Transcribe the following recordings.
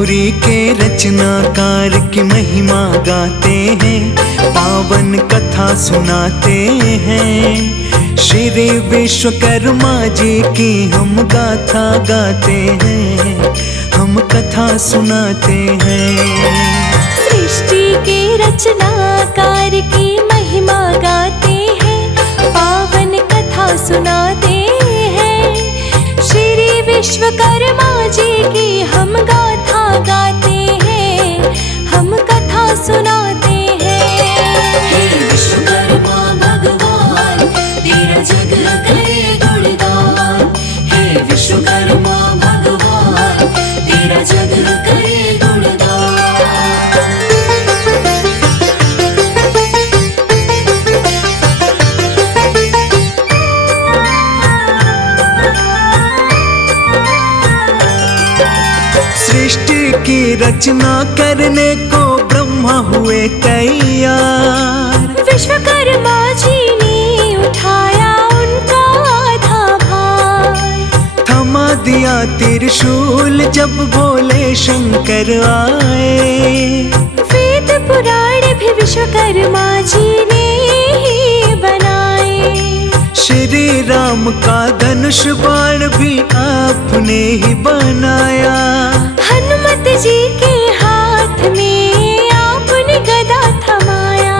पुरी के रचनाकार की महिमा गाते हैं, पावन कथा सुनाते हैं। श्री विश्वकर्मा जी की हम गाथा गाते हैं, हम कथा सुनाते हैं। सृष्टि के रचनाकार की महिमा गाते हैं, पावन कथा सुनाते हैं। श्री विश्वकर्मा जी की हम गाथा गाते हैं, हम कथा सुनाते हैं। हे विश्वकर्मा भगवान तेरा जग करे गुणगान। हे विश्वकर्मा भगवान तेरा जग करे गुणगान। सृष्टि की रचना करने को ब्रह्मा हुए तैयार। विश्वकर्मा जी ने उठाया उनका आधा भार। थमा दिया त्रिशूल जब भोले शंकर आए। वेद पुराण भी विश्वकर्मा जी ने ही बनाए। श्री राम का धनुष बाण भी आपने ही बनाया। हनुमत जी के हाथ में आपने गदा थमाया।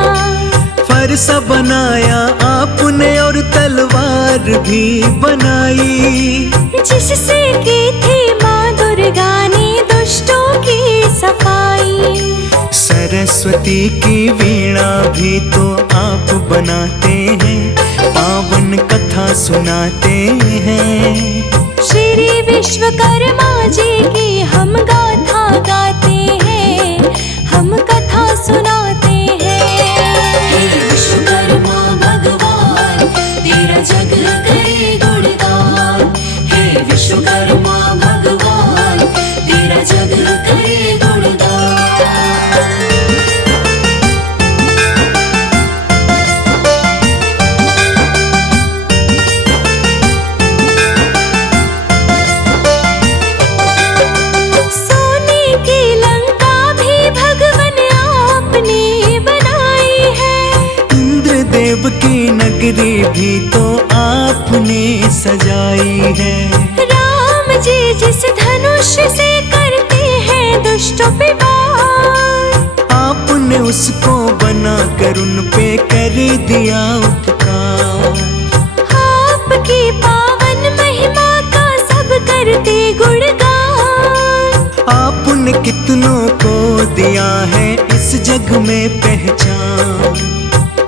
फरसा बनाया आपने और तलवार भी बनाई, जिससे की थी माँ दुर्गा ने दुष्टों की सफाई। सरस्वती की वीणा भी तो आप बनाते हैं, पावन कथा सुनाते हैं। श्री विश्वकर्मा जी की हम गाथा गाते हैं, हम कथा सुनाते हैं। हे विश्वकर्मा भगवान तेरा जग करे गुणगान। हे विश्वकर्मा भगवान तेरा जग करे गुणगान। देव की नगरी भी तो आपने सजाई है। राम जी जिस धनुष से करते हैं दुष्टों पे वार। आपने उसको बना कर उन पे कर दिया उपकार। आपकी पावन महिमा का सब करते गुणगान। आपने कितनों को दिया है इस जग में पहचान।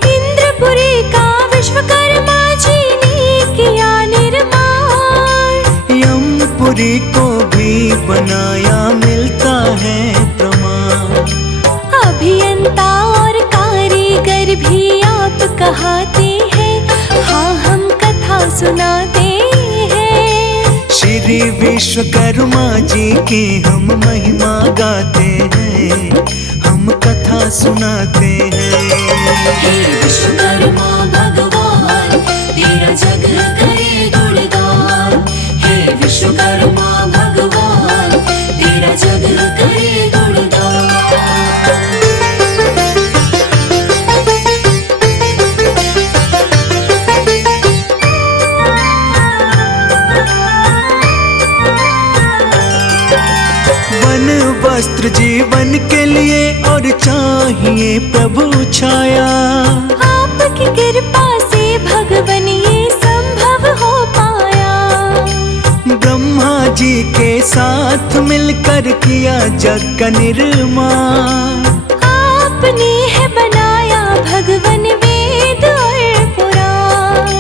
इंद्रपुरी का विश्वकर्मा जी ने किया निर्माण। यमपुरी को भी बनाया मिलता है प्रमाण। अभियंता और कारीगर भी आप कहाते हैं, हाँ हम कथा सुनाते हैं। श्री विश्वकर्मा जी की हम महिमा गाते हैं, हम कथा सुनाते हैं। हे विश्वकर्मा भगवान तेरा जग करे गुणगान। हे विश्वकर्मा भगवान तेरा जग करे गुणगान। वन वस्त्र जीवन के लिए और चाहिए प्रभु छाया। आपकी कृपा से भगवन ये संभव हो पाया। ब्रह्मा जी के साथ मिलकर किया जग का निर्माण। आपने है बनाया भगवन वेद और पुराण।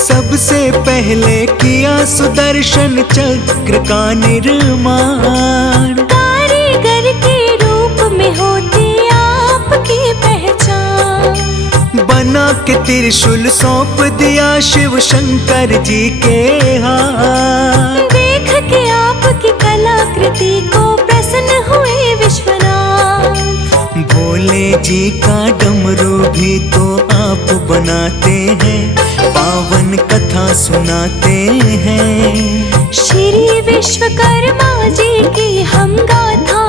सबसे पहले किया सुदर्शन चक्र का निर्माण। कारीगर के रूप में होती आपकी पहचान। बना के त्रिशूल सौंप दिया शिव शंकर जी के हाथ। देख के आपकी कलाकृति को प्रसन्न हुए विश्वनाथ। भोले जी का डमरू भी तो आप बनाते हैं, पावन कथा सुनाते हैं। श्री विश्वकर्मा जी की हम गाथा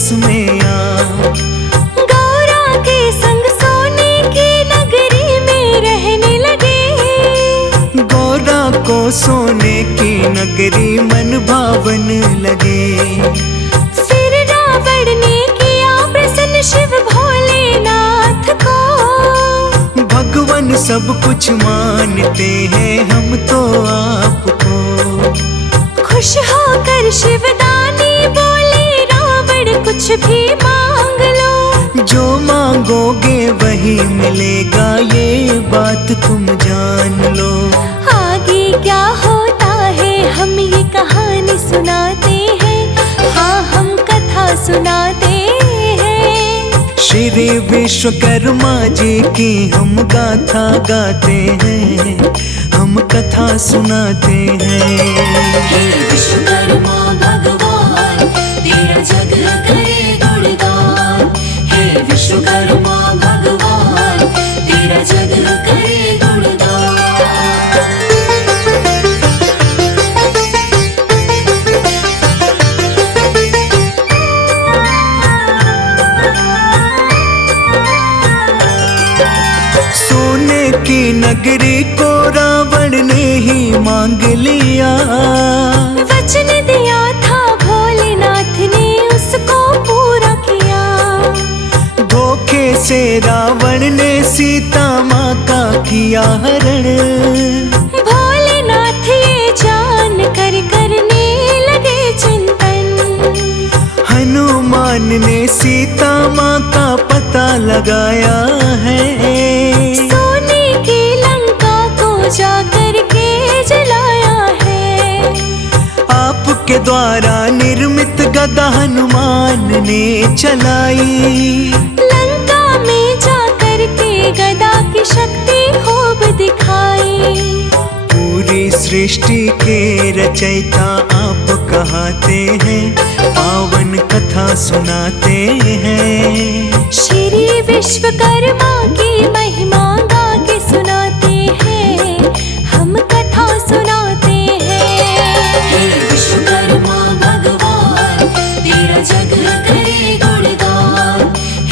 बस में आ। गौरा के संग सोने की नगरी में रहने लगे। गौरा को सोने की नगरी मन भावन लगे। फिर रावण ने किया प्रसन्न शिव भोलेनाथ को। भगवान सब कुछ मानते हैं हम तो आपको। खुश होकर शिवदानी बोले रावण कुछ भी मांग लो। जो मांगोगे वही मिलेगा, ये बात तुम जान लो। आगे क्या होता है हम ये कहानी सुनाते हैं, हाँ हम कथा सुनाते हैं। श्री विश्वकर्मा जी की हम गाथा गाते हैं, हम कथा सुनाते हैं। हे विश्वकर्मा भगवान तेरा जग करे गुणगान। हे विश्वकर्मा भगवान तेरा जग करे गुणगान। सोने की नगरी को रावण ने ही मांग लिया। वचन दिया था भोलेनाथ ने उसको पूरा किया। धोखे से रावण ने सीता माँ का किया हरण। भोलेनाथ ये जान कर करने लगे चिंतन। हनुमान ने सीता माँ का पता लगाया है। सोने की लंका को जाकर के जलाया है। आपके द्वारा निर्मित गदा हनुमान ने चलाई। लंका में जाकर के गदा की शक्ति खूब दिखाई। पूरी सृष्टि के रचयिता आप कहते हैं, पावन कथा सुनाते हैं। श्री विश्वकर्मा की महिमा गा के सुनाते हैं, हम कथा सुनाते हैं। हे विश्वकर्मा भगवान तेरा जग करे गुणगान।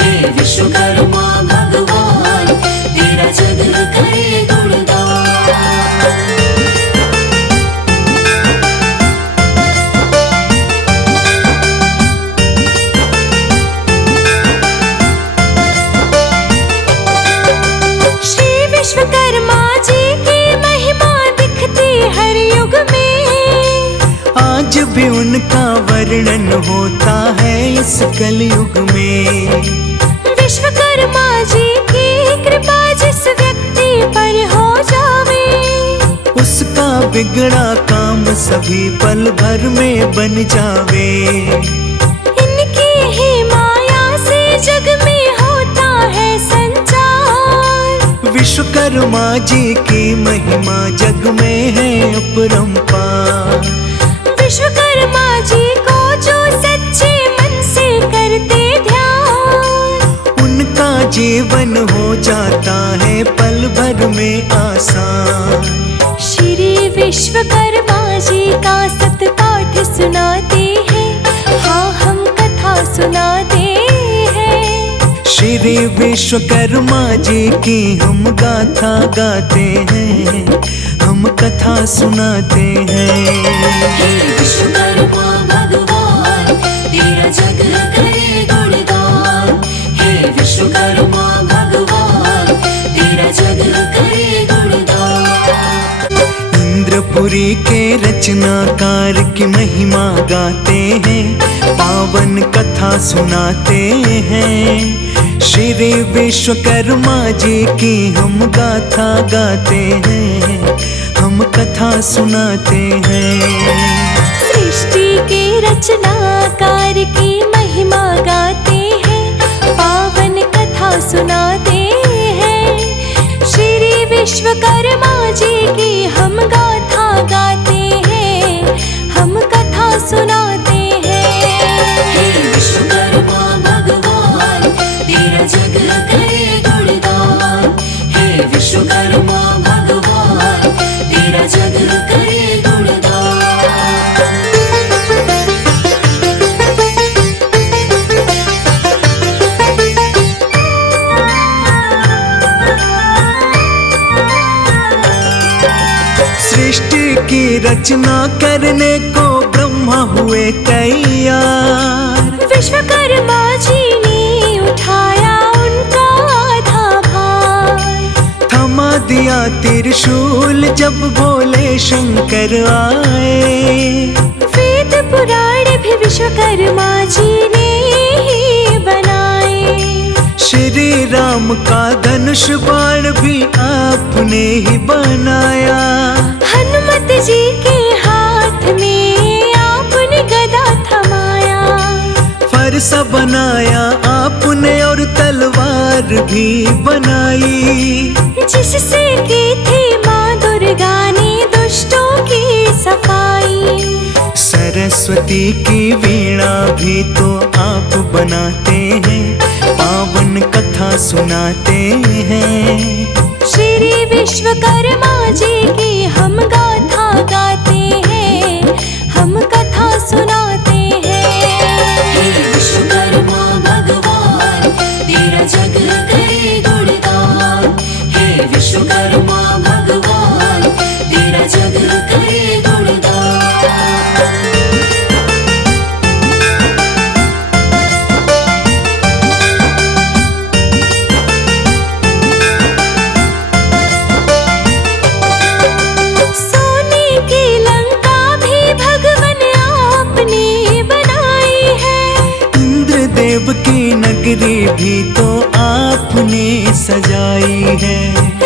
हे विश्वकर्मा भगवान तेरा जग करे गुणगान। श्री विश्वकर्मा जी की महिमा दिखती हर युग में। आज भी उनका वर्णन होता है इस कलयुग में। विश्वकर्मा जी की कृपा जिस व्यक्ति पर हो जावे, उसका बिगड़ा काम सभी पल भर में बन जावे। इनकी ही माया से जग में होता है संचार। विश्वकर्मा जी की महिमा जग में है अपरंपार। विश्वकर्मा जी को जो सच्चे मन से करते ध्यान, उनका जीवन हो जाता है पल भर में आसान। श्री विश्वकर्मा जी का सतपाठ सुनाते हैं, हाँ हम कथा सुनाते हैं। श्री विश्वकर्मा जी की हम गाथा गाते हैं, हम कथा सुनाते हैं। हे विश्वकर्मा भगवान तेरा जग करे गुणगान। हे विश्वकर्मा भगवान तेरा जग करे गुणगान। इंद्रपुरी के रचनाकार की महिमा गाते हैं, पावन कथा सुनाते हैं। श्री विश्वकर्मा जी की हम गाथा गाते हैं, हम कथा सुनाते हैं। सृष्टि के रचनाकार की महिमा गाते हैं, पावन कथा सुनाते हैं। श्री विश्वकर्मा जी की हम गाथा गाते हैं, हम कथा सुनाते हैं। हे विश्वकर्मा भगवान तेरा जग करे गुणगान। हे विश्वकर्मा भगवान तेरा जग करे गुणगान। सृष्टि की रचना करने को ब्रह्मा हुए तैयार। विश्वकर्मा जी ने उठाया उनका आधा भार। थमा दिया त्रिशूल जब भोले शंकर आए। वेद पुराण भी विश्वकर्मा जी ने ही बनाए। श्री राम का धनुष बाण भी आपने ही बनाया। हनुमत जी के हाथ में आपने गदा थमाया। फरसा बनाया आपने और तलवार भी बनाई। जिससे की थी माँ दुर्गा ने दुष्टों की सफाई। सरस्वती की वीणा भी तो आप बनाते हैं, पावन कथा सुनाते हैं। श्री विश्वकर्मा जी की हम गाथा गाते हैं, हम कथा सुनाते हैं। हे विश्वकर्मा भगवान तेरा जग करे गुणगान। हे विश्वकर्मा भगवान तेरा जग करे गुणगान। सोने की लंका भी भगवन आपने बनाई है। इंद्रदेव की नगरी भी तो आपने सजाई है।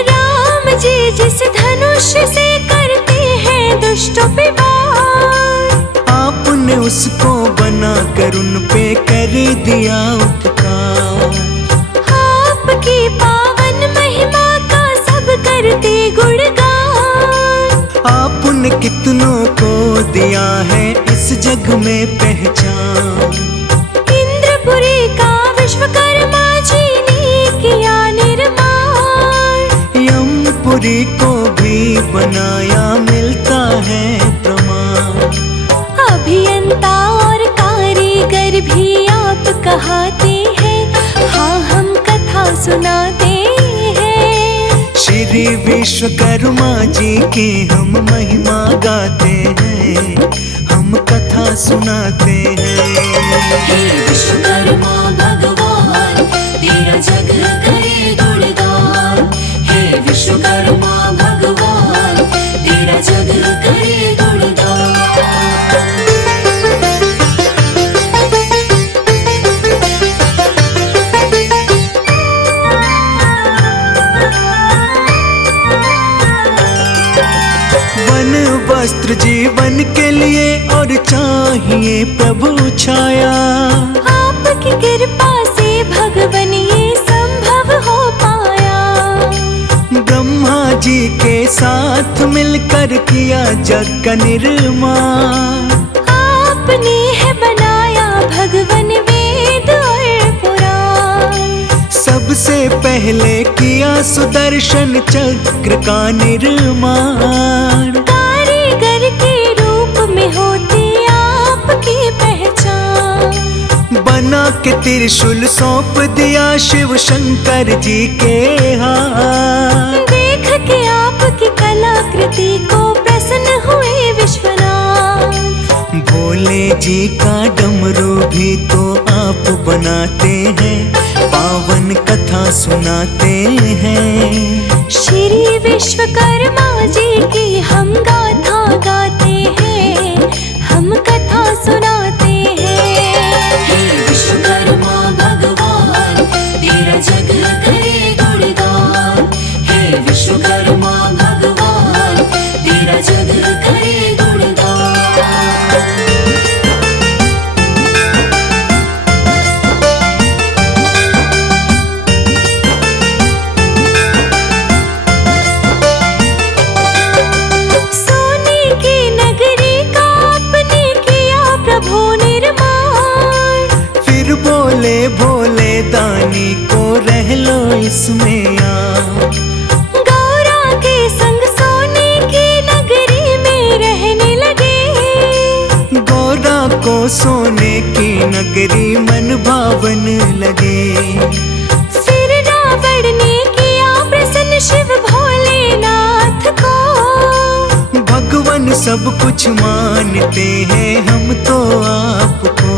राम जी जिस धनुष से करते हैं दुष्टों पे वार। आपने उसको बना कर उन पे कर दिया उपकार। आपकी पावन महिमा का सब करते गुणगान। आपने कितनों को दिया है इस जग में पहचान। इंद्रपुरी का विश्वकर्मा जी ने किया निर्माण। यमपुरी को भी बनाया मिलता है प्रमाण। अभियंता और कारीगर भी आप कहाते हैं, हाँ हम कथा सुनाते हैं। श्री विश्वकर्मा जी की हम महिमा गाते हैं, हम कथा सुनाते हैं। हे विश्वकर्मा भगवान तेरा जग करे गुणगान। हे विश्वकर्मा भगवान तेरा जग करे गुणगान। वन वस्त्र जीवन के लिए और चाहिए प्रभु छाया। आपकी कृपा से भगवन ये संभव हो पाया। ब्रह्मा जी के साथ मिलकर किया जग का निर्माण। आपने है बनाया भगवन वेद और पुराण। सबसे पहले किया सुदर्शन चक्र का निर्माण। कारीगर के रूप में होती आपकी पहचान। बना के त्रिशूल सौंप दिया शिव शंकर जी के हाथ। देख के आपकी कलाकृति को प्रसन्न हुए विश्वनाथ। भोले जी का डमरू भी तो आप बनाते हैं, पावन कथा सुनाते हैं। श्री विश्वकर्मा जी की हम गाथा गाते हैं, हम कथा सुनाते हैं। हे विश्वकर्मा भगवान तेरा जग करे गुणगान। हे विश्वकर्मा भगवान तेरा जग करे गुणगान। सोने की नगरी का आपने किया प्रभु निर्माण। फिर बोले भोले दानी को रह लो इसमें आ। गौरा के संग सोने की नगरी में रहने लगे। गौरा को सोने की नगरी मन भावन लगे। फिर रावण ने किया प्रसन्न शिव भोलेनाथ को। भगवन सब कुछ मानते हैं हम तो आपको।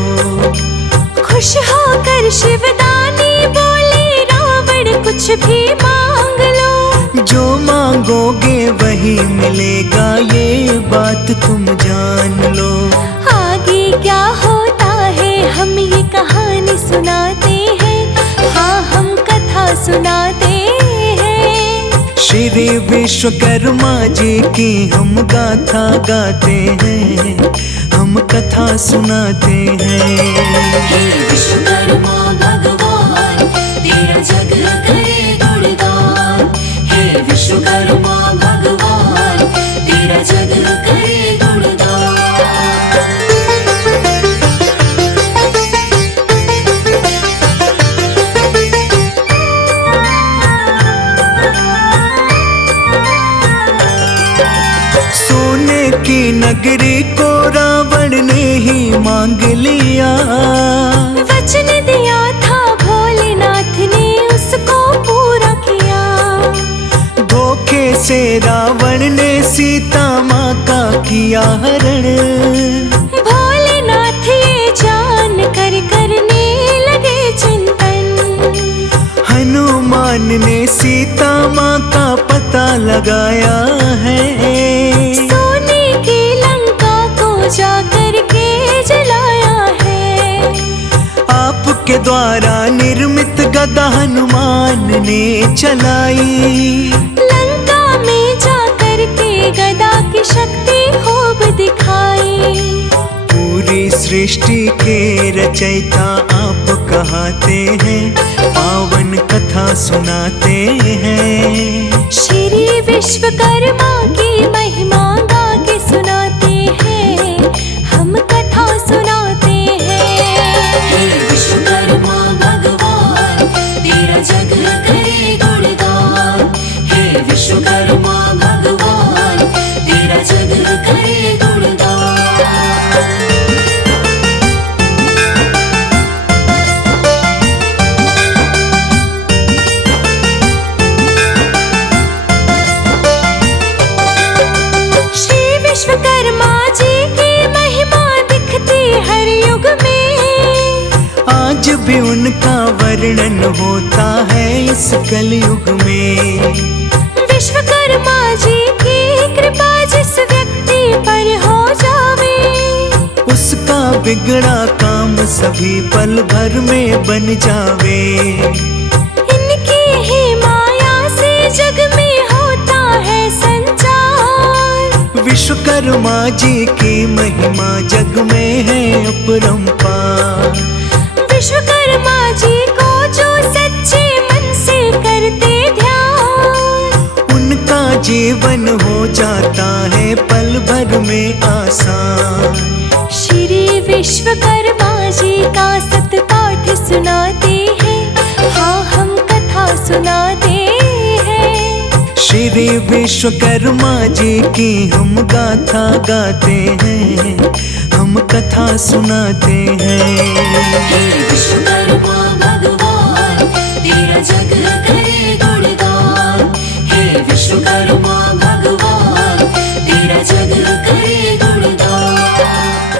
खुश होकर शिवदानी बोले रावण कुछ भी मांग लो। जो मांगोगे वही मिलेगा, ये बात तुम जान लो। आगे क्या होता है हम ये कहानी सुनाते हैं, हाँ हम कथा सुनाते हैं। श्री विश्वकर्मा जी की हम गाथा गाते हैं, हम कथा सुनाते हैं। हे विश्वकर्मा भगवान तेरा जग करे गुणगान। हे विश्वकर्मा भगवान तेरा जग करे गुणगान। सोने की नगरी को रावण ने ही मांग लिया। वचन दिया था भोलेनाथ ने उसको पूरा किया। धोखे से रावण ने सीता माँ का किया हरण। भोलेनाथ ये जान कर करने लगे चिंतन। हनुमान ने सीता माँ का पता लगाया है। सोने की लंका को जाकर के जलाया है। आपके द्वारा निर्मित गदा हनुमान ने चलाई। लंका में जाकर के गदा की शक्ति खूब दिखाई। पूरी सृष्टि के रचयिता आप कहते हैं, पावन कथा सुनाते हैं। श्री विश्वकर्मा की महिमा गा के सुनाते हैं, हम कथा सुनाते हैं। हे विश्वकर्मा भगवान तेरा जग करे गुणगान। हे विश्वकर्मा भगवान तेरा जग करे गुणगान। श्री विश्वकर्मा जी की महिमा दिखती हर युग में। आज भी उनका वर्णन होता है इस कलयुग में। विश्वकर्मा जी की कृपा जिस व्यक्ति पर हो जावे, उसका बिगड़ा काम सभी पल भर में बन जावे। इनकी ही माया से जग में होता है संचार। विश्वकर्मा जी की महिमा जग में है अपरंपार। विश्वकर्मा जी को जो सच्चे मन से करते ध्यान, उनका जीवन हो जाता है पल भर में आसान। श्री विश्वकर्मा जी का सतपाठ सुनाते हैं, हाँ हम कथा सुनाते हैं। श्री विश्वकर्मा जी की हम गाथा गाते हैं, हम कथा सुनाते हैं।